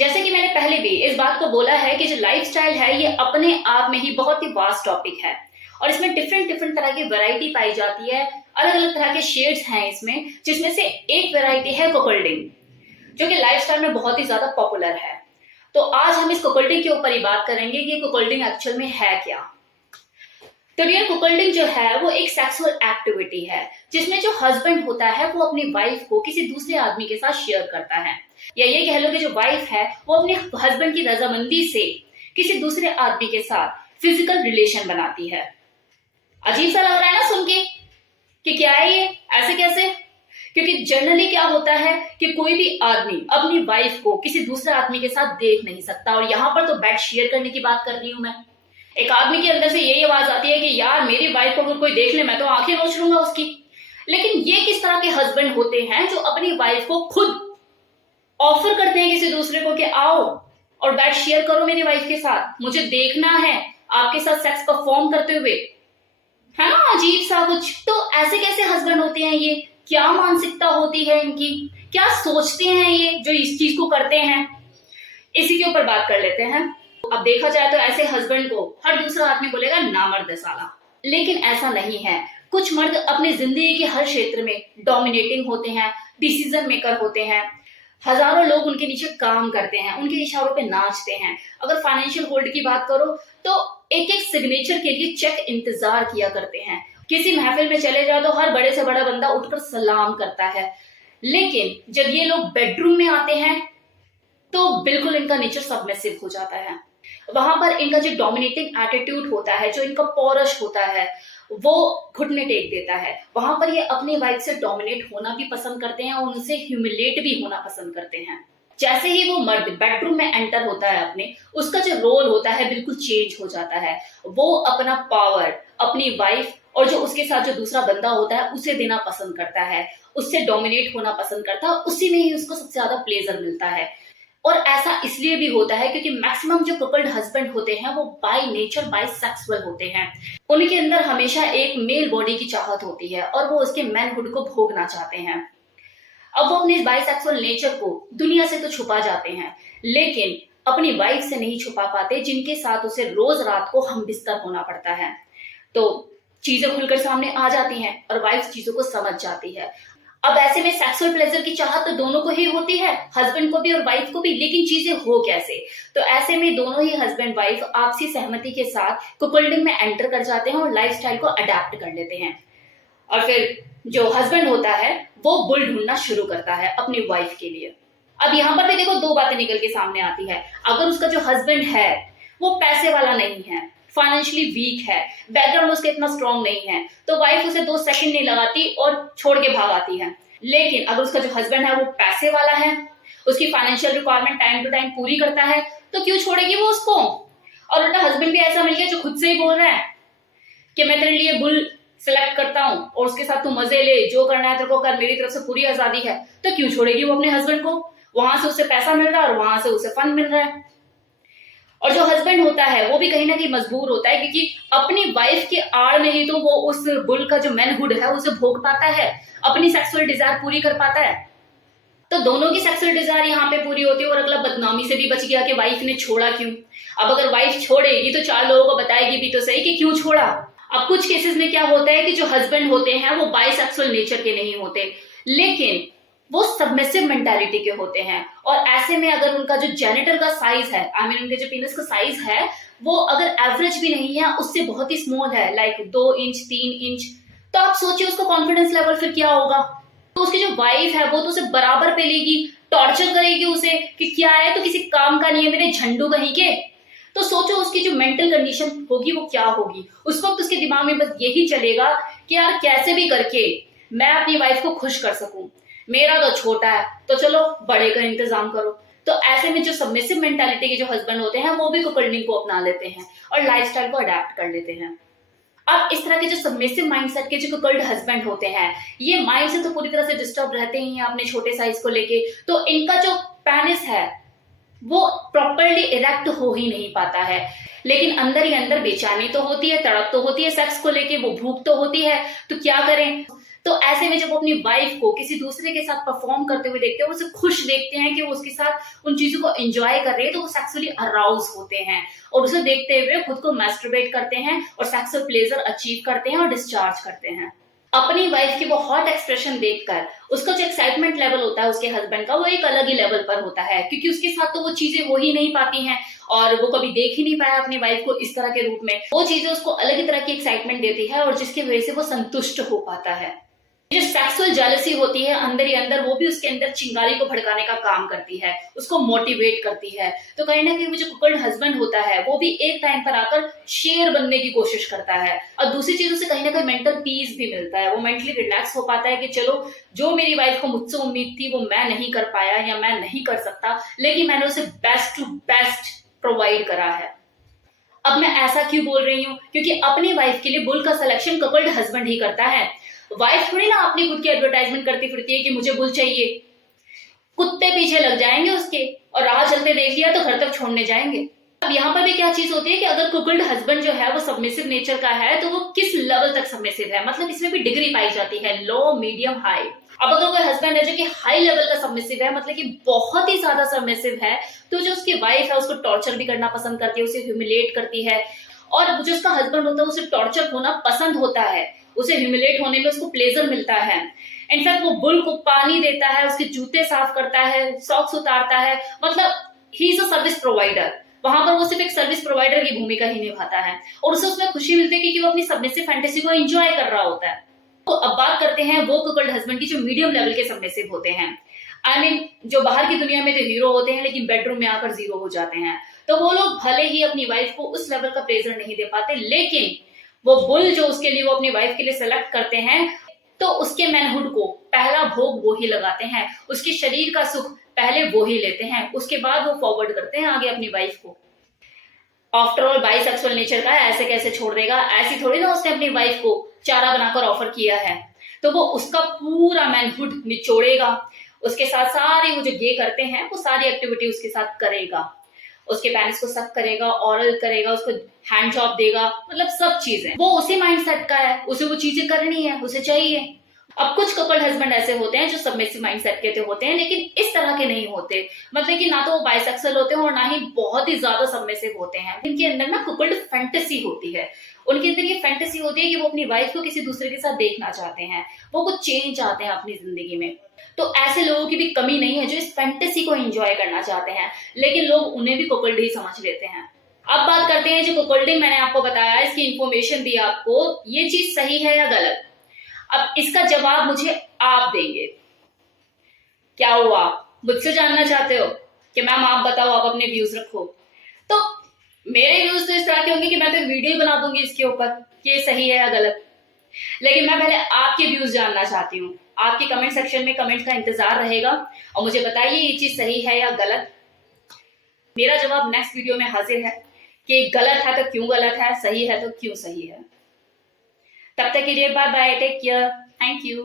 जैसे कि मैंने पहले भी इस बात को बोला है कि जो लाइफस्टाइल है ये अपने आप में ही बहुत ही वास्ट टॉपिक है और इसमें डिफरेंट डिफरेंट तरह की वैरायटी पाई जाती है। अलग अलग तरह के शेड्स हैं इसमें, जिसमें से एक वैरायटी है कुकुल्डिंग, जो कि लाइफस्टाइल में बहुत ही ज्यादा पॉपुलर है। तो आज हम इस कुकुल्डिंग के ऊपर ही बात करेंगे कि कुकुल्डिंग एक्चुअल में है क्या। तो डियर, कुकुल्डिंग जो है वो एक सेक्सुअल एक्टिविटी है जिसमें जो हस्बैंड होता है वो अपनी वाइफ को किसी दूसरे आदमी के साथ शेयर करता है, या ये कह लो कि जो वाइफ है वो अपने हस्बैंड की रजामंदी से किसी दूसरे आदमी के साथ फिजिकल रिलेशन बनाती है। अजीब सा लग रहा है ना सुन के कि क्या है ये, ऐसे कैसे? क्योंकि जनरली क्या होता है कि कोई भी आदमी अपनी वाइफ को किसी दूसरे आदमी के साथ देख नहीं सकता। और यहाँ पर तो बेड शेयर करने की बात कर रही हूं मैं। एक आदमी के अंदर से यही आवाज आती है कि यार मेरी वाइफ को अगर कोई देख ले मैं तो आंखें नोच लूंगा उसकी। लेकिन ये किस तरह के हस्बैंड होते हैं जो अपनी वाइफ को खुद ऑफर करते हैं किसी दूसरे को कि आओ और बेड शेयर करो मेरी वाइफ के साथ, मुझे देखना है आपके साथ सेक्स परफॉर्म करते हुए, है ना? अजीब सा कुछ। तो ऐसे कैसे हस्बैंड होते हैं ये? क्या मानसिकता होती है इनकी? क्या सोचते हैं ये जो इस चीज को करते हैं? इसी के ऊपर बात कर लेते हैं। अब देखा जाए तो ऐसे हस्बैंड को हर दूसरा आदमी बोलेगा नामर्द साला, लेकिन ऐसा नहीं है। कुछ मर्द अपनी जिंदगी के हर क्षेत्र में डोमिनेटिंग होते हैं, डिसीजन मेकर होते हैं। हजारों लोग उनके नीचे काम करते हैं, उनके इशारों पे नाचते हैं। अगर फाइनेंशियल होल्ड की बात करो तो एक एक सिग्नेचर के लिए चेक इंतजार किया करते हैं। किसी महफिल में चले जाओ तो हर बड़े से बड़ा बंदा उठकर सलाम करता है। लेकिन जब ये लोग बेडरूम में आते हैं तो बिल्कुल इनका नेचर सबमिसिव हो जाता है। वहां पर इनका जो डोमिनेटिंग एटीट्यूड होता है, जो इनका पौरुष होता है, वो घुटने टेक देता है। वहां पर ये अपनी वाइफ से डोमिनेट होना भी पसंद करते हैं और उनसे ह्यूमिलेट भी होना पसंद करते हैं। जैसे ही वो मर्द बेडरूम में एंटर होता है अपने, उसका जो रोल होता है बिल्कुल चेंज हो जाता है। वो अपना पावर अपनी वाइफ और जो उसके साथ जो दूसरा बंदा होता है उसे देना पसंद करता है, उससे डोमिनेट होना पसंद करता है। उसी में ही उसको सबसे ज्यादा प्लेजर मिलता है। और ऐसा इसलिए भी होता है क्योंकि मैक्सिमम जो कपल्ड हस्बैंड होते हैं वो बाय नेचर बाइसेक्सुअल होते हैं। उनके अंदर हमेशा एक मेल बॉडी की चाहत होती है और वो उसके मैनहुड को भोगना चाहते हैं। अब वो अपने बाइसेक्सुअल नेचर को दुनिया से तो छुपा जाते हैं, लेकिन अपनी वाइफ से नहीं छुपा पाते, जिनके साथ उसे रोज रात को हमबिस्तर होना पड़ता है। तो चीजें खुलकर सामने आ जाती हैं और वाइफ चीजों को समझ जाती है। अब ऐसे में सेक्सुअल प्लेजर की चाहत तो दोनों को ही होती है, हस्बैंड को भी और वाइफ को भी। लेकिन चीजें हो कैसे? तो ऐसे में दोनों ही हस्बैंड वाइफ आपसी सहमति के साथ कुकुल्डिंग में एंटर कर जाते हैं और लाइफस्टाइल को अडेप्ट कर लेते हैं। और फिर जो हस्बैंड होता है वो बुल ढूंढना शुरू करता है अपनी वाइफ के लिए। अब यहाँ पर भी देखो दो बातें निकल के सामने आती है। अगर उसका जो हस्बैंड है वो पैसे वाला नहीं है, फाइनेंशियली वीक है, बैकग्राउंड उसका इतना स्ट्रांग नहीं है, तो वाइफ उसे 2 सेकंड नहीं लगाती और छोड़ के भाग आती है। लेकिन अगर उसका जो हस्बैंड है वो पैसे वाला है, उसकी financial requirement time to time पूरी करता है, तो क्यों छोड़ेगी वो उसको? और उल्टा हस्बैंड भी ऐसा मिल गया जो खुद से ही बोल रहा है कि मैं तेरे लिए बुल सिलेक्ट करता हूँ और उसके साथ तू मजे ले, जो करना है तेरे को कर, मेरी तरफ से पूरी आजादी है, तो क्यों छोड़ेगी वो अपने हस्बैंड को? वहां से उसे पैसा मिल रहा है और वहां से उसे फन मिल रहा है। और जो हस्बैंड होता है वो भी कहीं ना कहीं मजबूर होता है, क्योंकि अपनी वाइफ के आड़ में ही तो वो उस बुल का जो मैनहुड है उसे भोग पाता है, अपनी सेक्सुअल डिजायर पूरी कर पाता है। तो दोनों की सेक्सुअल डिजायर यहाँ पे पूरी होती है और अगला बदनामी से भी बच गया कि वाइफ ने छोड़ा क्यों। अब अगर वाइफ छोड़ेगी तो 4 लोगों को बताएगी भी तो सही कि क्यों छोड़ा। अब कुछ केसेस में क्या होता है कि जो हस्बैंड होते हैं वो बाइसेक्सुअल नेचर के नहीं होते, लेकिन वो सबमिसिव मेंटालिटी के होते हैं। और ऐसे में अगर उनका जो जेनिटल का साइज है, उनके जो पीनस का साइज है वो अगर एवरेज भी नहीं है, उससे बहुत ही स्मॉल है, लाइक 2 इंच 3 इंच, तो आप सोचिए उसको कॉन्फिडेंस लेवल फिर क्या होगा। तो उसकी जो वाइफ है वो तो उसे बराबर पे लेगी, टॉर्चर करेगी उसे कि क्या है तो किसी काम का नहीं है मेरे झंडू कहीं के। तो सोचो उसकी जो मेंटल कंडीशन होगी वो क्या होगी। उस वक्त उसके दिमाग में बस यही चलेगा कि यार कैसे भी करके मैं अपनी वाइफ को खुश कर सकूं, मेरा तो छोटा है तो चलो बड़े का इंतजाम करो। तो ऐसे में जो सबमिसिव मेंटालिटी के जो हस्बैंड होते हैं वो भी कुकुल्डिंग को अपना लेते हैं और लाइफस्टाइल को अडेप्ट कर लेते हैं। अब इस तरह के जो सबमिसिव माइंडसेट के जो कुकुल्ड हस्बैंड होते हैं, ये माइंड से तो पूरी तरह से डिस्टर्ब रहते ही हैं अपने छोटे साइज को लेके। तो इनका जो पेनिस है वो प्रॉपरली इरेक्ट हो ही नहीं पाता है, लेकिन अंदर ही अंदर बेचैनी तो होती है, तड़प तो होती है सेक्स को लेके, वो भूख तो होती है। तो क्या करें? तो ऐसे में जब वो अपनी वाइफ को किसी दूसरे के साथ परफॉर्म करते हुए देखते हैं, उसे खुश देखते हैं कि वो उसके साथ उन चीजों को एंजॉय कर रही है, तो वो सेक्सुअली अराउज होते हैं और उसे देखते हुए खुद को मैस्टरबेट करते हैं और सेक्सुअल प्लेजर अचीव करते हैं और डिस्चार्ज करते हैं। अपनी वाइफ की वो हॉट एक्सप्रेशन देखकर उसका जो एक्साइटमेंट लेवल होता है उसके हस्बैंड का, वो एक अलग ही लेवल पर होता है, क्योंकि उसके साथ तो वो चीजें हो ही नहीं पाती हैं और वो कभी देख ही नहीं पाया अपनी वाइफ को इस तरह के रूप में। वो चीजें उसको अलग ही तरह की एक्साइटमेंट देती है और जिसकी वजह से वो संतुष्ट हो पाता है। जो सेक्सुअल जेलसी होती है अंदर ही अंदर, वो भी उसके अंदर चिंगारी को भड़काने का काम करती है, उसको मोटिवेट करती है। तो कहीं ना कहीं वो जो कुकल्ड हस्बैंड होता है वो भी एक टाइम पर आकर शेर बनने की कोशिश करता है और दूसरी चीजों से कहीं ना कहीं मेंटल पीस भी मिलता है। वो मेंटली रिलैक्स हो पाता है कि चलो, जो मेरी वाइफ को मुझसे उम्मीद थी वो मैं नहीं कर पाया या मैं नहीं कर सकता, लेकिन मैंने उसे बेस्ट टू बेस्ट प्रोवाइड करा है। अब मैं ऐसा क्यों बोल रही हूँ? क्योंकि अपनी वाइफ के लिए बुल का सिलेक्शन कपल्ड हस्बैंड ही करता है। वाइफ थोड़ी ना अपनी खुद की एडवर्टाइजमेंट करती फिरती है कि मुझे बुल चाहिए। कुत्ते पीछे लग जाएंगे उसके और राह चलते देख लिया तो घर तक छोड़ने जाएंगे। अब यहाँ पर भी क्या चीज होती है कि अगर कुकल्ड हस्बैंड जो है वो सबमिसिव नेचर का है तो वो किस लेवल तक सबमिसिव है, मतलब इसमें भी डिग्री पाई जाती है, लो, मीडियम, हाई। अब अगर कोई हस्बैंड है जो कि हाई लेवल का सबमिसिव है, मतलब कि बहुत ही ज्यादा सबमिसिव है, तो जो उसकी वाइफ है उसको टॉर्चर भी करना पसंद करती है, उसे ह्यूमिलेट करती है। और जो उसका हस्बैंड होता है उसे टॉर्चर होना पसंद होता है, उसे ह्यूमिलेट होने में उसको प्लेजर मिलता है। इनफैक्ट वो बुल को पानी देता है, उसके जूते साफ करता है, सॉक्स उतारता है, मतलब he is a service provider. वहां पर वो सिर्फ एक सर्विस प्रोवाइडर की भूमिका ही निभाता है और उसे उसमें खुशी मिलती है क्योंकि वो अपनी सबमिसिव फैंटेसी को एंजॉय कर रहा होता है। तो अब बात करते हैं वो कुकल्ड हस्बैंड की जो मीडियम लेवल के सबमिसिव होते हैं। आई मीन जो बाहर की दुनिया में जो हीरो होते हैं लेकिन बेडरूम में आकर जीरो हो जाते हैं। तो वो लोग भले ही अपनी वाइफ को उस लेवल का प्लेजर नहीं दे पाते, लेकिन वो बुल जो उसके लिए वो अपनी वाइफ के लिए सेलेक्ट करते हैं, तो उसके मैनहुड को पहला भोग वो ही लगाते हैं, उसके शरीर का सुख पहले वो ही लेते हैं, उसके बाद वो फॉरवर्ड करते हैं आगे अपनी वाइफ को। आफ्टर ऑल बाइसेक्सुअल नेचर का है, ऐसे कैसे छोड़ देगा? ऐसी थोड़ी ना उसने अपनी वाइफ को चारा बनाकर ऑफर किया है, तो वो उसका पूरा मैनहुड निचोड़ेगा, उसके साथ सारी वो जो गे करते हैं वो सारी एक्टिविटी उसके साथ करेगा, उसके पेनिस को सक करेगा, ऑरल करेगा, उसको हैंड जॉब देगा, मतलब सब चीजें। वो उसी माइंडसेट का है, उसे वो चीजें करनी है, उसे चाहिए। अब कुछ कपल्ड हस्बैंड ऐसे होते हैं जो सबमिसिव माइंडसेट के होते हैं, लेकिन इस तरह के नहीं होते, मतलब कि ना तो वो बाइसेक्सुअल होते हैं और ना ही बहुत ही ज्यादा सबमिसिव होते हैं। इनके अंदर ना कपल्ड फैंटेसी होती है, उनके अंदर ये फैंटेसी होती है कि वो अपनी वाइफ को किसी दूसरे के साथ देखना चाहते हैं, वो कुछ चेंज चाहते हैं अपनी जिंदगी में। तो ऐसे लोगों की भी कमी नहीं है जो इस फैंटेसी को एंजॉय करना चाहते हैं, लेकिन लोग उन्हें भी कुकल्ड ही समझ लेते हैं। अब बात करते हैं जो कुकल्डिंग मैंने आपको बताया, इसकी इंफॉर्मेशन दी आपको, ये चीज सही है या गलत? अब इसका जवाब मुझे आप देंगे। क्या हुआ, मुझसे जानना चाहते हो कि मैम आप बताओ, आप अपने व्यूज रखो? तो मेरे व्यूज तो इस तरह के होंगे कि मैं तो वीडियो बना दूंगी इसके ऊपर कि ये सही है या गलत, लेकिन मैं पहले आपके व्यूज जानना चाहती हूँ। आपके कमेंट सेक्शन में कमेंट का इंतजार रहेगा और मुझे बताइए ये चीज सही है या गलत। मेरा जवाब नेक्स्ट वीडियो में हाजिर है कि गलत है तो क्यों गलत है, सही है तो क्यों सही है। तब तक के लिए bye bye, take care, thank you.